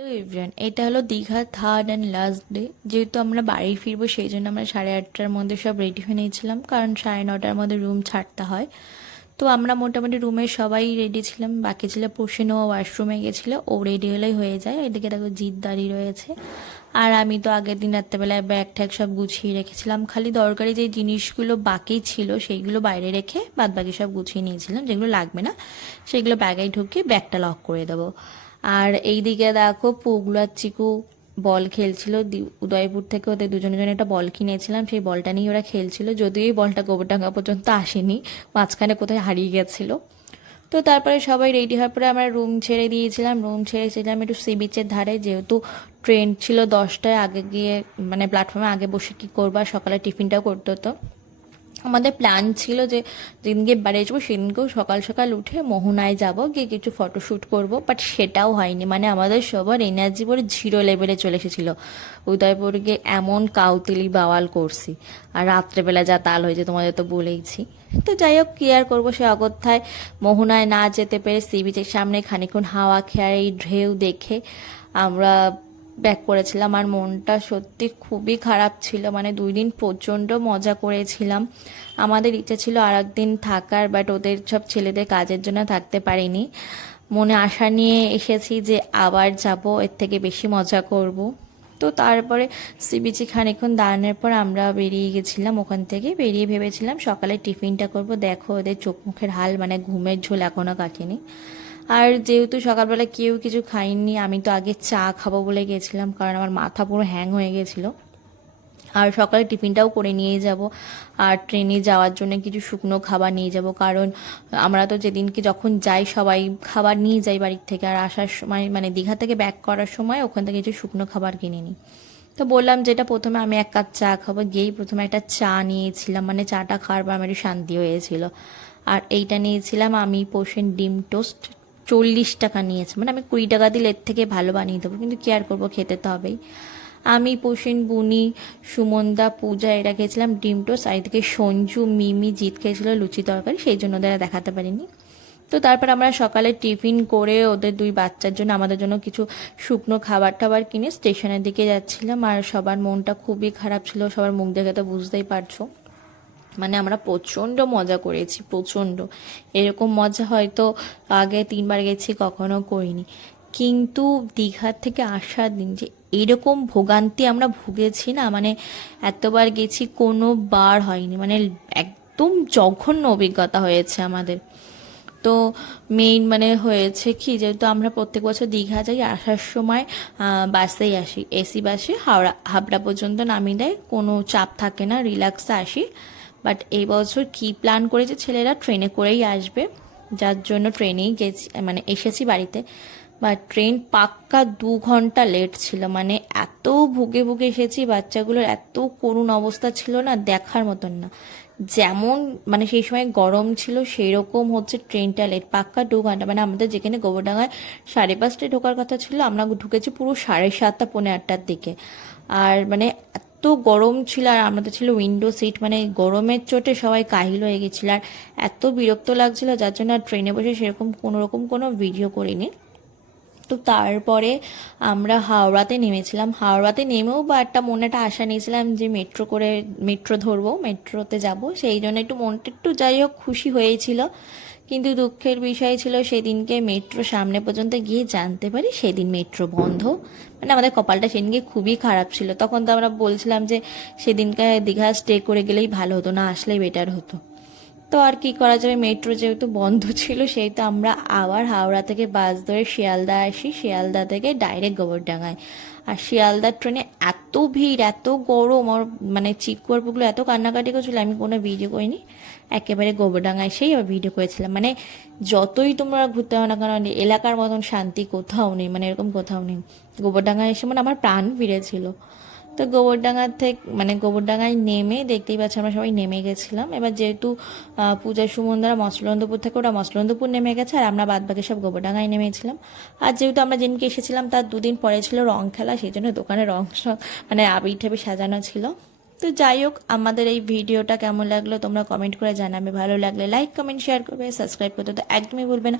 Hello everyone, এটা হলো দীঘার থার্ড অ্যান্ড লাস্ট ডে। যেহেতু আমরা বাড়ি ফিরবো সেই জন্য আমরা 8:30টার মধ্যে সব রেডি হয়ে নিয়েছিলাম, কারণ 9:30টার মধ্যে রুম ছাড়তে হয়। তো আমরা মোটামুটি রুমে সবাই রেডি ছিলাম, বাকি ছিল প্রসেন, ও ওয়াশরুমে গেছিলো, ও রেডি হলেই হয়ে যায়। এদিকে দেখো জিৎ দাঁড়িয়ে রয়েছে। আর আমি তো আগের দিন রাত্রেবেলায় ব্যাগ ট্যাগ সব গুছিয়ে রেখেছিলাম, খালি দরকারি যে জিনিসগুলো বাকি ছিল সেইগুলো বাইরে রেখে বাদ বাকি সব গুছিয়ে নিয়েছিলাম। যেগুলো লাগবে না সেগুলো ব্যাগে ঢুকিয়ে ব্যাগটা লক করে দেবো। আর এইদিকে দেখো পুগলু আর চিকু বল খেলছিল। উদয়পুর থেকে ওদের দুজনে জনে একটা বল কিনেছিলাম, সেই বলটা নিয়ে ওরা খেলছিল। যদিও এই বলটা গোবরডাঙ্গা পর্যন্ত আসেনি, মাঝখানে কোথায় হারিয়ে গেছিলো। তো তারপরে সবাই রেডি হওয়ার পরে আমরা রুম ছেড়ে দিয়েছিলাম। রুম ছেড়েছিলাম একটু সি বিচের ধারে, যেহেতু ট্রেন ছিল 10টায়। আগে গিয়ে মানে প্ল্যাটফর্মে আগে বসে কি করবা, সকালে টিফিনটাও করতে হতো। আমাদের প্ল্যান ছিল যে যেদিনকে বাড়ি আসবো সেদিনকেও সকাল সকাল উঠে মোহনায় যাব, গিয়ে কিছু ফটোশ্যুট করব, বাট সেটাও হয়নি। মানে আমাদের সবার এনার্জি পুরো জিরো লেভেলে চলে এসেছিল। উদয়পুর গিয়ে এমন কাউতিলি বাওয়াল করছি, আর রাত্রেবেলা যা তাল হয়েছে তোমাদের তো বলেইছি। তো যাই হোক, কি আর করবো, সে অগত্যায় মোহনায় না যেতে পেরে সি বিচের সামনে খানিকক্ষণ হাওয়া খেয়ে এই ঢেউ দেখে আমরা ব্যাক করেছিলাম। আর মনটা সত্যি খুবই খারাপ ছিল, মানে 2 দিন প্রচণ্ড মজা করেছিলাম। আমাদের ইচ্ছে ছিল আর একদিন থাকার, বাট ওদের সব ছেলেদের কাজের জন্য থাকতে পারিনি। মনে আশা নিয়ে এসেছি যে আবার যাব, এর থেকে বেশি মজা করব। তো তারপরে সি বিচে খানিকক্ষণ দাঁড়ানোর পর আমরা বেরিয়ে গেছিলাম ওখান থেকে। বেরিয়ে ভেবেছিলাম সকালে টিফিনটা করব। দেখো ওদের চোখ মুখের হাল, মানে ঘুমের ঝোল এখনও কাটেনি। আর যেহেতু সকালবেলা কেউ কিছু খাইনি, আমি তো আগে চা খাবো বলে গেছিলাম, কারণ আমার মাথা পুরো হ্যাং হয়ে গেছিলো। আর সকালে টিফিনটাও করে নিয়ে যাব। আর ট্রেনে যাওয়ার জন্য কিছু শুকনো খাবার নিয়ে যাব, কারণ আমরা তো যেদিনকে যখন যাই সবাই খাবার নিয়ে যাই বাড়ির থেকে। আর আসার সময় মানে দীঘা থেকে ব্যাক করার সময় ওখান থেকে কিছু শুকনো খাবার কিনে নিই। তো বললাম যেটা প্রথমে আমি 1 কাপ চা খাবো, গিয়েই প্রথমে একটা চা নিয়েছিলাম, মানে চাটা খাওয়ার পর আমার একটু শান্তি হয়েছিল। আর এইটা নিয়েছিলাম আমি পোষণ ডিম টোস্ট, 40 টাকা নিয়েছে। মানে আমি 20 টাকা দিলে এর থেকে ভালো বানিয়ে দেবো, কিন্তু কি আর করবো, খেতে তো হবেই। আমি পোষণ, বুনি, সুমনদা, পূজা এরা খেয়েছিলাম ডিম টোস্ট। আর এদিকে সঞ্জু, মিমি, জিৎ খেয়েছিল লুচি তরকারি, সেই জন্য ওদের আর দেখাতে পারিনি। তো তারপর আমরা সকালে টিফিন করে ওদের 2 বাচ্চার জন্য আমাদের জন্য কিছু শুকনো খাবার টাবার কিনে স্টেশনের দিকে যাচ্ছিলাম। আর সবার মনটা খুবই খারাপ ছিল, সবার মুখ দেখে তো বুঝতেই পারছো। মানে আমরা প্রচণ্ড মজা করেছি, প্রচণ্ড। এরকম মজা হয়তো আগে 3বার গেছি, কখনো করিনি। কিন্তু দীঘার থেকে আসার দিন যে এরকম ভোগান্তি আমরা ভুগেছি না, মানে এতবার গেছি কোনো বার হয়নি। মানে একদম জঘন্য অভিজ্ঞতা হয়েছে আমাদের। তো মেইন মানে হয়েছে কি, যেহেতু আমরা প্রত্যেক বছর দীঘা যাই, আসার সময় বাসেই আসি, এসি বাসে হাবড়া পর্যন্ত নামিয়ে দেয়, কোনো চাপ থাকে না, রিল্যাক্সে আসি। বাট এই বছর কি প্ল্যান করেছে ছেলেরা, ট্রেনে করেই আসবে, যার জন্য ট্রেনেই গেছি, মানে এসেছি বাড়িতে। বা ট্রেন পাক্কা 2 ঘন্টা লেট ছিল। মানে এত ভুগে ভুগে এসেছি, বাচ্চাগুলোর এত করুণ অবস্থা ছিল না, দেখার মতন না। যেমন মানে সেই সময় গরম ছিল, সেই রকম হচ্ছে ট্রেনটা লেট, পাক্কা 2 ঘন্টা। মানে আমাদের যেখানে গোবরডাঙ্গায় 5:30টায় ঢোকার কথা ছিল, আমরা ঢুকেছি পুরো 7:30, পৌনে 8টার দিকে। আর মানে এত গরম ছিল, আর আমাদের ছিল উইন্ডো সিট, মানে গরমের চোটে সবাই কাহিল হয়ে গেছিল। আর এত বিরক্ত লাগছিল, যার জন্য আর ট্রেনে বসে সেরকম কোনোরকম কোনো ভিডিও করিনি। তো তারপরে আমরা হাওড়াতে নেমেছিলাম। হাওড়াতে নেমেও বা একটা মনে একটা আশা নিয়েছিলাম যে মেট্রো করে, মেট্রো ধরবো, মেট্রোতে যাব, সেই জন্য একটু মনটা একটু যাই হোক খুশি হয়েছিল। কিন্তু দুঃখের বিষয় ছিল সেদিনকে মেট্রো সামনে পর্যন্ত গিয়ে জানতে পারি সেদিন মেট্রো বন্ধ। মানে আমাদের কপালটা সেদিনকে খুবই খারাপ ছিল। তখন তো আমরা বলছিলাম যে সেদিনকে দীঘা স্টে করে গেলেই ভালো হতো, না আসলেই বেটার হতো। তো আর কি করা যাবে, মেট্রো যেহেতু বন্ধ ছিল, সেই তো আমরা আবার হাওড়া থেকে বাস ধরে শিয়ালদা আসি, শিয়ালদা থেকে ডাইরেক্ট গোবরডাঙ্গায়। আর শিয়ালদার ট্রেনে এত ভিড়, এত গরম, আর মানে চিকুয়ারপুগুলো এত কান্নাকাটি করছিল, আমি কোনো ভিডিও করিনি। একেবারে গোবরডাঙ্গায় সেই আবার ভিডিও করেছিলাম। মানে যতই তোমরা ঘুরতে হবে না কেন, এলাকার মতন শান্তি কোথাও নেই, মানে এরকম কোথাও নেই। গোবরডাঙ্গায় এসে মানে আমার প্রাণ ফিরেছিল। তো গোবরডাঙ্গা থেকে মানে গোবরডাঙ্গায় নেমে দেখতেই পাচ্ছি আমরা সবাই নেমে গেছিলাম। এবার যেহেতু পূজা সুমনদারা মসলন্দপুর থেকে, ওরা মসলন্দপুর নেমে গেছে, আর আমরা বাদ বাকি সব গোবরডাঙ্গায় নেমেছিলাম। আর যেহেতু আমরা যেদিনকে এসেছিলাম তার 2 দিন পরে ছিল রং খেলা, সেই জন্য দোকানে রং মানে আবির ঠাবির সাজানো ছিল। তো যাই হোক, আমাদের এই ভিডিওটা কেমন লাগলো তোমরা কমেন্ট করে জানাবে। ভালো লাগলে লাইক, কমেন্ট, শেয়ার করবে, সাবস্ক্রাইব করতে তো একদমই ভুলবে না।